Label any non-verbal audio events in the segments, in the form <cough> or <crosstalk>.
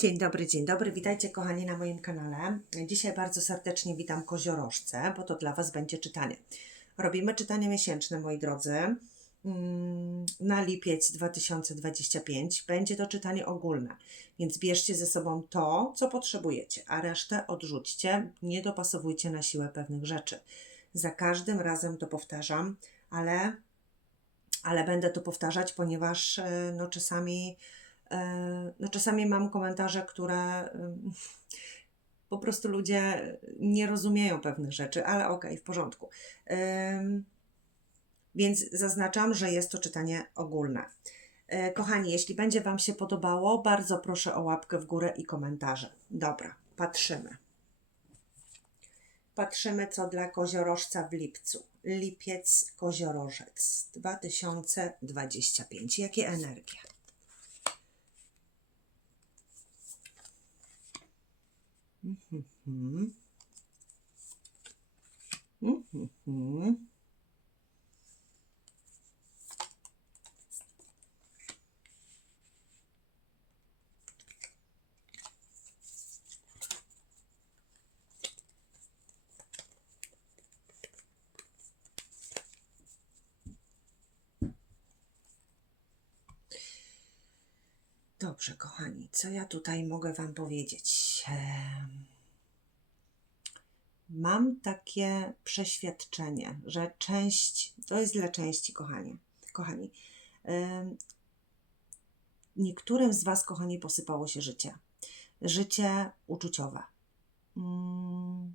Dzień dobry, dzień dobry. Witajcie kochani na moim kanale. Dzisiaj bardzo serdecznie witam koziorożce, bo to dla Was będzie czytanie. Robimy czytanie miesięczne, moi drodzy, mm, na lipiec 2025. Będzie to czytanie ogólne, więc bierzcie ze sobą to, co potrzebujecie, a resztę odrzućcie. Nie dopasowujcie na siłę pewnych rzeczy. Za każdym razem to powtarzam, ale, ale będę to powtarzać, ponieważ e, no, czasami no czasami mam komentarze, które po prostu ludzie nie rozumieją pewnych rzeczy, ale okej, okay, w porządku. Więc zaznaczam, że jest to czytanie ogólne. E, kochani, jeśli będzie Wam się podobało, bardzo proszę o łapkę w górę i komentarze. Dobra, patrzymy. Patrzymy, co dla koziorożca w lipcu. Lipiec, koziorożec 2025. Jakie energie? Mhm. Mhm. Dobrze, kochani, co ja tutaj mogę Wam powiedzieć? Mam takie przeświadczenie, że część, to jest dla części, kochani, kochani, niektórym z Was, kochani, posypało się życie. Życie uczuciowe. Mm,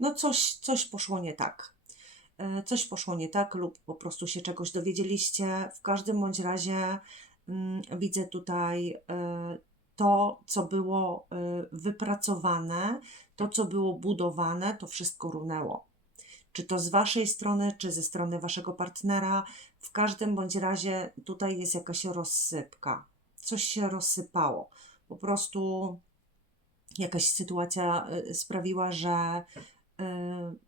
no, coś, coś poszło nie tak. E, coś poszło nie tak, lub po prostu się czegoś dowiedzieliście. W każdym bądź razie widzę tutaj y, to, co było y, wypracowane, to, co było budowane, to wszystko runęło. Czy to z Waszej strony, czy ze strony Waszego partnera, w każdym bądź razie tutaj jest jakaś rozsypka. Coś się rozsypało. Po prostu jakaś sytuacja y, sprawiła, że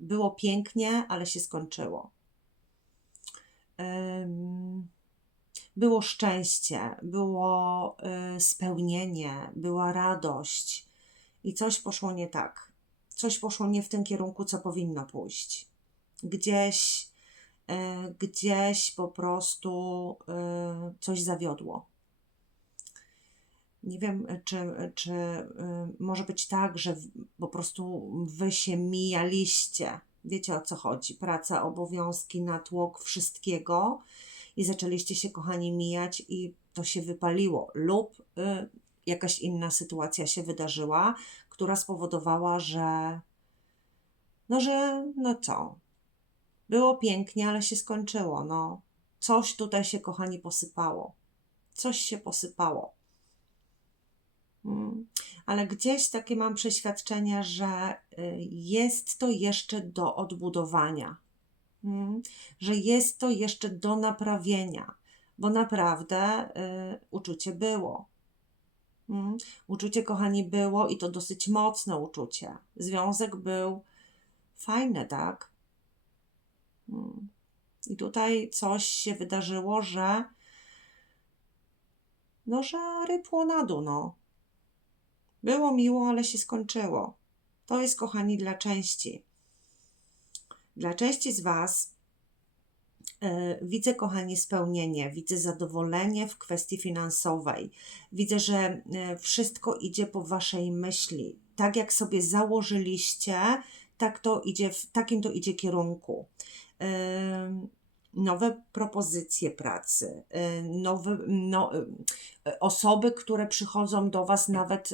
było pięknie, ale się skończyło było szczęście, było y, spełnienie, była radość i coś poszło nie tak. Coś poszło nie w tym kierunku, co powinno pójść. Gdzieś, y, gdzieś po prostu y, coś zawiodło. Nie wiem, czy, czy może być tak, że po prostu wy się mijaliście. Wiecie o co chodzi? Praca, obowiązki, natłok wszystkiego i zaczęliście się, kochani, mijać i to się wypaliło, lub y, jakaś inna sytuacja się wydarzyła, która spowodowała, że no, że no co, było pięknie, ale się skończyło, no. Coś tutaj się, kochani, posypało. Coś się posypało. Hmm. Ale gdzieś takie mam przeświadczenie, że y, jest to jeszcze do odbudowania. Mm, że jest to jeszcze do naprawienia, bo naprawdę y, uczucie było. Mm, uczucie, kochani, było i to dosyć mocne uczucie. Związek był fajny, tak? Mm. I tutaj coś się wydarzyło, że no, że rypło na dół, no. Było miło, ale się skończyło. To jest, kochani, dla części. Dla części z Was e, widzę, kochani, spełnienie, widzę zadowolenie w kwestii finansowej. Widzę, że e, wszystko idzie po Waszej myśli. Tak jak sobie założyliście, tak to idzie, w takim to idzie kierunku e, nowe propozycje pracy, nowe, no, osoby, które przychodzą do Was nawet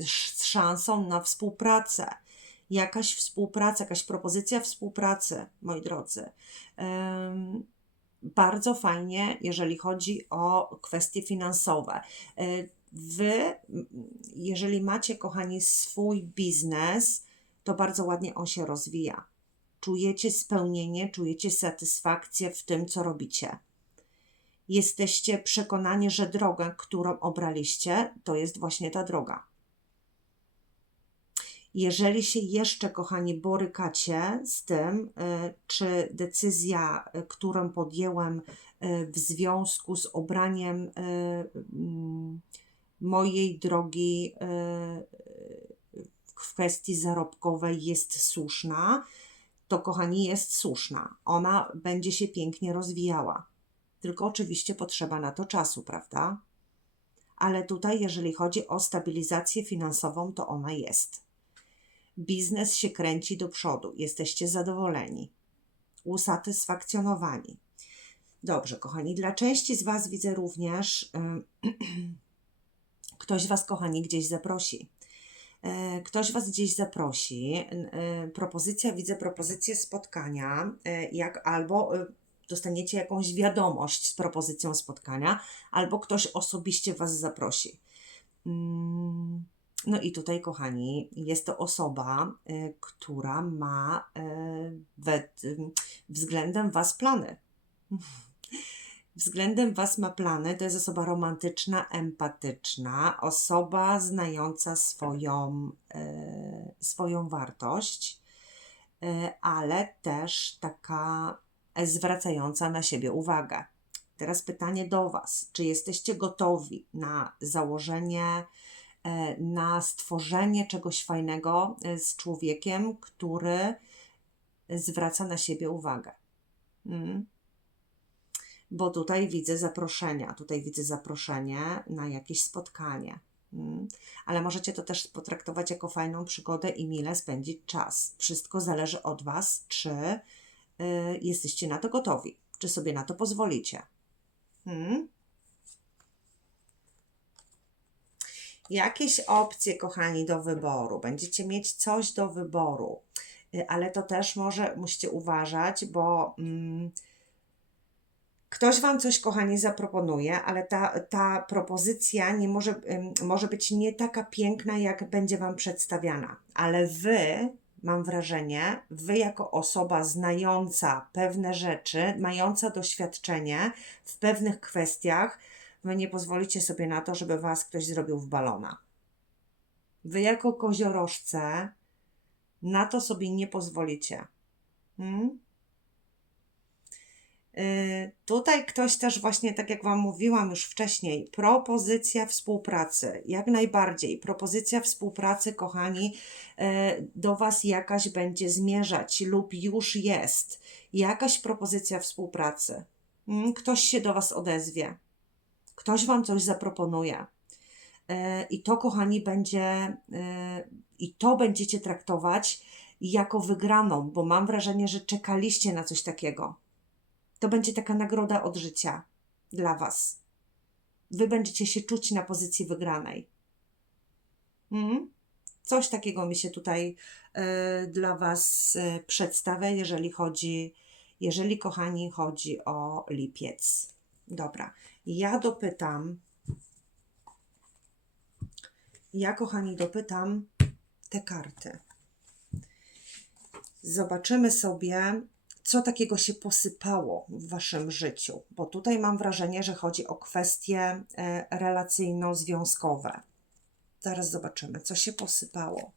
z szansą na współpracę jakaś współpraca, jakaś propozycja współpracy, moi drodzy. Bardzo fajnie, jeżeli chodzi o kwestie finansowe. E, wy, jeżeli macie, kochani, swój biznes, to bardzo ładnie on się rozwija. Czujecie spełnienie, czujecie satysfakcję w tym, co robicie. Jesteście przekonani, że droga, którą obraliście, to jest właśnie ta droga. Jeżeli się jeszcze, kochani, borykacie z tym, e, czy decyzja, e, którą podjęłem e, w związku z obraniem mm, mojej drogi w kwestii zarobkowej jest słuszna, to kochani jest słuszna. Ona będzie się pięknie rozwijała. Tylko oczywiście potrzeba na to czasu, prawda? Ale tutaj, jeżeli chodzi o stabilizację finansową, to ona jest. Biznes się kręci do przodu, jesteście zadowoleni, usatysfakcjonowani. Dobrze, kochani, dla części z Was widzę również, <clears throat> ktoś Was, kochani, gdzieś zaprosi. Yy, ktoś Was gdzieś zaprosi. Yy, propozycja, widzę propozycję spotkania, yy, jak albo dostaniecie jakąś wiadomość z propozycją spotkania, albo ktoś osobiście Was zaprosi. Mm, no i tutaj, kochani, jest to osoba, która ma względem Was plany <laughs> względem Was ma plany. To jest osoba romantyczna, empatyczna, osoba znająca swoją, swoją wartość, ale też taka zwracająca na siebie uwagę. Teraz pytanie do Was: czy jesteście gotowi na założenie, na stworzenie czegoś fajnego e, z człowiekiem, który zwraca na siebie uwagę? Mm bo tutaj widzę zaproszenia, tutaj widzę zaproszenie na jakieś spotkanie. Mm. Ale możecie to też potraktować jako fajną przygodę i mile spędzić czas. Wszystko zależy od Was, czy y, jesteście na to gotowi, czy sobie na to pozwolicie. Hmm? Jakieś opcje, kochani, do wyboru. Będziecie mieć coś do wyboru, y, ale to też może musicie uważać, bo. Mm, Ktoś Wam coś, kochani, zaproponuje, ale ta, ta propozycja nie może, może być nie taka piękna, jak będzie Wam przedstawiana. Ale Wy, mam wrażenie, Wy jako osoba znająca pewne rzeczy, mająca doświadczenie w pewnych kwestiach, Wy nie pozwolicie sobie na to, żeby Was ktoś zrobił w balona. Wy jako koziorożce na to sobie nie pozwolicie. Hmm? Y, tutaj ktoś też właśnie, tak jak Wam mówiłam już wcześniej, propozycja współpracy, jak najbardziej. Propozycja współpracy, kochani, y, do Was jakaś będzie zmierzać lub już jest. Jakaś propozycja współpracy. Mm, ktoś się do Was odezwie. Ktoś Wam coś zaproponuje. Y, I to, kochani, będzie, i to będziecie traktować jako wygraną, bo mam wrażenie, że czekaliście na coś takiego to będzie taka nagroda od życia dla Was. Wy będziecie się czuć na pozycji wygranej. Hmm? Coś takiego mi się tutaj y, dla Was y, przedstawia, jeżeli chodzi, jeżeli kochani, chodzi o lipiec. Dobra, ja dopytam, ja kochani dopytam te karty. Zobaczymy sobie, co takiego się posypało w Waszym życiu? Bo tutaj mam wrażenie, że chodzi o kwestie e, relacyjno-związkowe. Zaraz zobaczymy, co się posypało.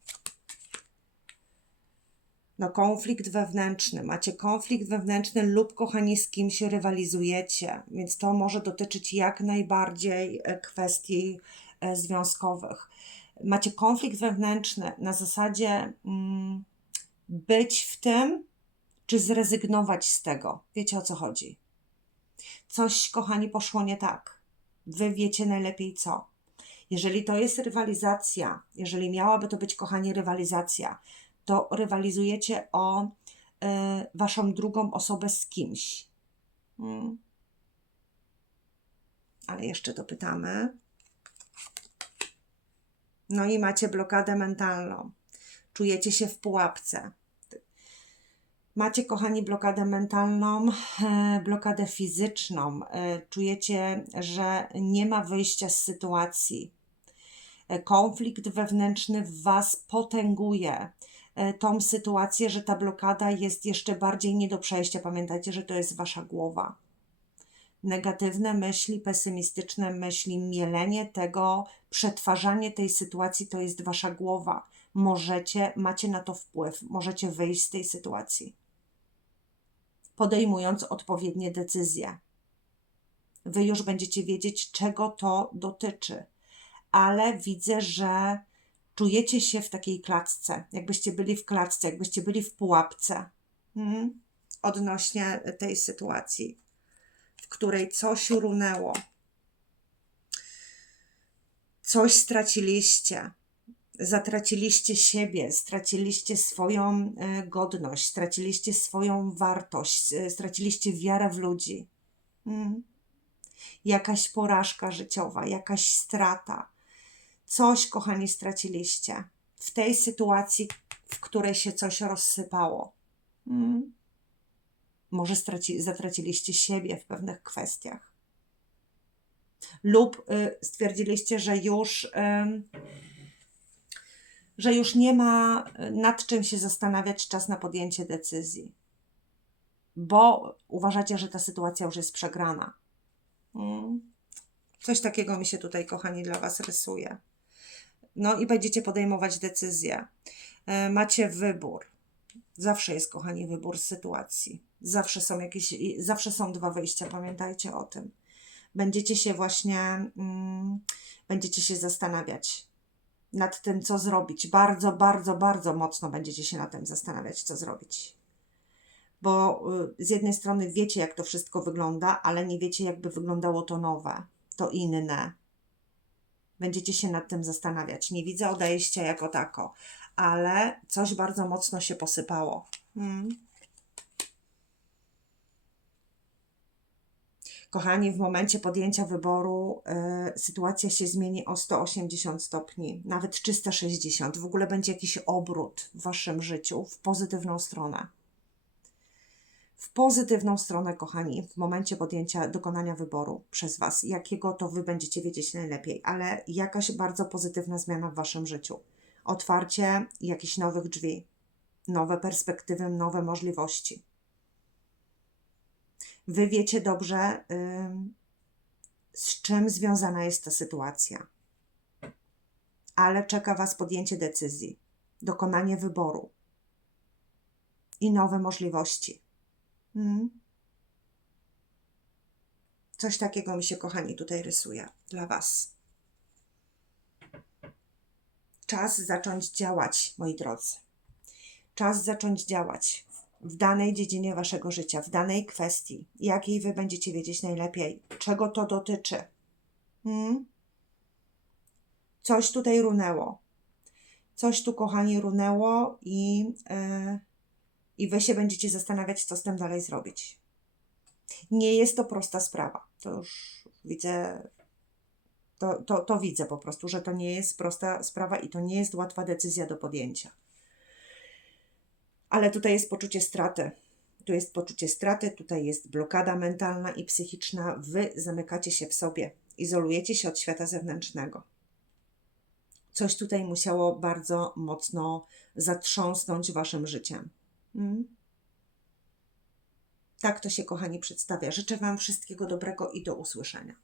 No, konflikt wewnętrzny. Macie konflikt wewnętrzny lub, kochani, z kim się rywalizujecie, więc to może dotyczyć jak najbardziej e, kwestii e, związkowych. Macie konflikt wewnętrzny na zasadzie mm, być w tym, czy zrezygnować z tego. Wiecie o co chodzi. Coś, kochani, poszło nie tak. Wy wiecie najlepiej co. Jeżeli to jest rywalizacja, jeżeli miałaby to być, kochani, rywalizacja, to rywalizujecie o y, waszą drugą osobę z kimś. Hmm. Ale jeszcze to pytamy. No i macie blokadę mentalną. Czujecie się w pułapce. Macie, kochani, blokadę mentalną, e, blokadę fizyczną, e, czujecie, że nie ma wyjścia z sytuacji. E, konflikt wewnętrzny w Was potęguje tą sytuację, że ta blokada jest jeszcze bardziej nie do przejścia. Pamiętajcie, że to jest Wasza głowa. Negatywne myśli, pesymistyczne myśli, mielenie tego, przetwarzanie tej sytuacji to jest Wasza głowa. Możecie, macie na to wpływ, możecie wyjść z tej sytuacji podejmując odpowiednie decyzje. Wy już będziecie wiedzieć, czego to dotyczy, ale widzę, że czujecie się w takiej klatce, jakbyście byli w klatce, jakbyście byli w pułapce mm, odnośnie tej sytuacji, w której coś runęło, coś straciliście, zatraciliście siebie, straciliście swoją e, godność, straciliście swoją wartość, e, straciliście wiarę w ludzi. Mm. Jakaś porażka życiowa, jakaś strata. Coś, kochani, straciliście w tej sytuacji, w której się coś rozsypało. Mm. Może straci, zatraciliście siebie w pewnych kwestiach. Lub y, stwierdziliście, że już. Y, że już nie ma nad czym się zastanawiać, czas na podjęcie decyzji, bo uważacie, że ta sytuacja już jest przegrana. Mm. Coś takiego mi się tutaj, kochani, dla Was rysuje. No i będziecie podejmować decyzje. E, macie wybór. Zawsze jest, kochani, wybór sytuacji. Zawsze są jakieś, zawsze są dwa wyjścia, pamiętajcie o tym. Będziecie się właśnie, mm, będziecie się zastanawiać, nad tym, co zrobić. Bardzo, bardzo, bardzo mocno będziecie się na tym zastanawiać, co zrobić. Bo y, z jednej strony wiecie, jak to wszystko wygląda, ale nie wiecie, jakby wyglądało to nowe, to inne. Będziecie się nad tym zastanawiać. Nie widzę odejścia jako tako, ale coś bardzo mocno się posypało. Hmm. Kochani, w momencie podjęcia wyboru y, sytuacja się zmieni o 180 stopni, nawet 360. W ogóle będzie jakiś obrót w waszym życiu w pozytywną stronę. W pozytywną stronę, kochani, w momencie podjęcia, dokonania wyboru przez Was, jakiego to Wy będziecie wiedzieć najlepiej, ale jakaś bardzo pozytywna zmiana w Waszym życiu. Otwarcie jakichś nowych drzwi, nowe perspektywy, nowe możliwości Wy wiecie dobrze, z czym związana jest ta sytuacja. Ale czeka Was podjęcie decyzji, dokonanie wyboru i nowe możliwości. Hmm? Coś takiego mi się, kochani, tutaj rysuje dla Was. Czas zacząć działać, moi drodzy. Czas zacząć działać w danej dziedzinie waszego życia, w danej kwestii, jakiej wy będziecie wiedzieć najlepiej, czego to dotyczy. Hmm? Coś tutaj runęło. Coś tu, kochani, runęło i, yy, i wy się będziecie zastanawiać, co z tym dalej zrobić. Nie jest to prosta sprawa. To już widzę, to, to, to widzę po prostu, że to nie jest prosta sprawa i to nie jest łatwa decyzja do podjęcia. Ale tutaj jest poczucie straty. Tu jest poczucie straty, tutaj jest blokada mentalna i psychiczna. Wy zamykacie się w sobie, izolujecie się od świata zewnętrznego. Coś tutaj musiało bardzo mocno zatrząsnąć waszym życiem. Hmm? Tak to się, kochani, przedstawia. Życzę Wam wszystkiego dobrego i do usłyszenia.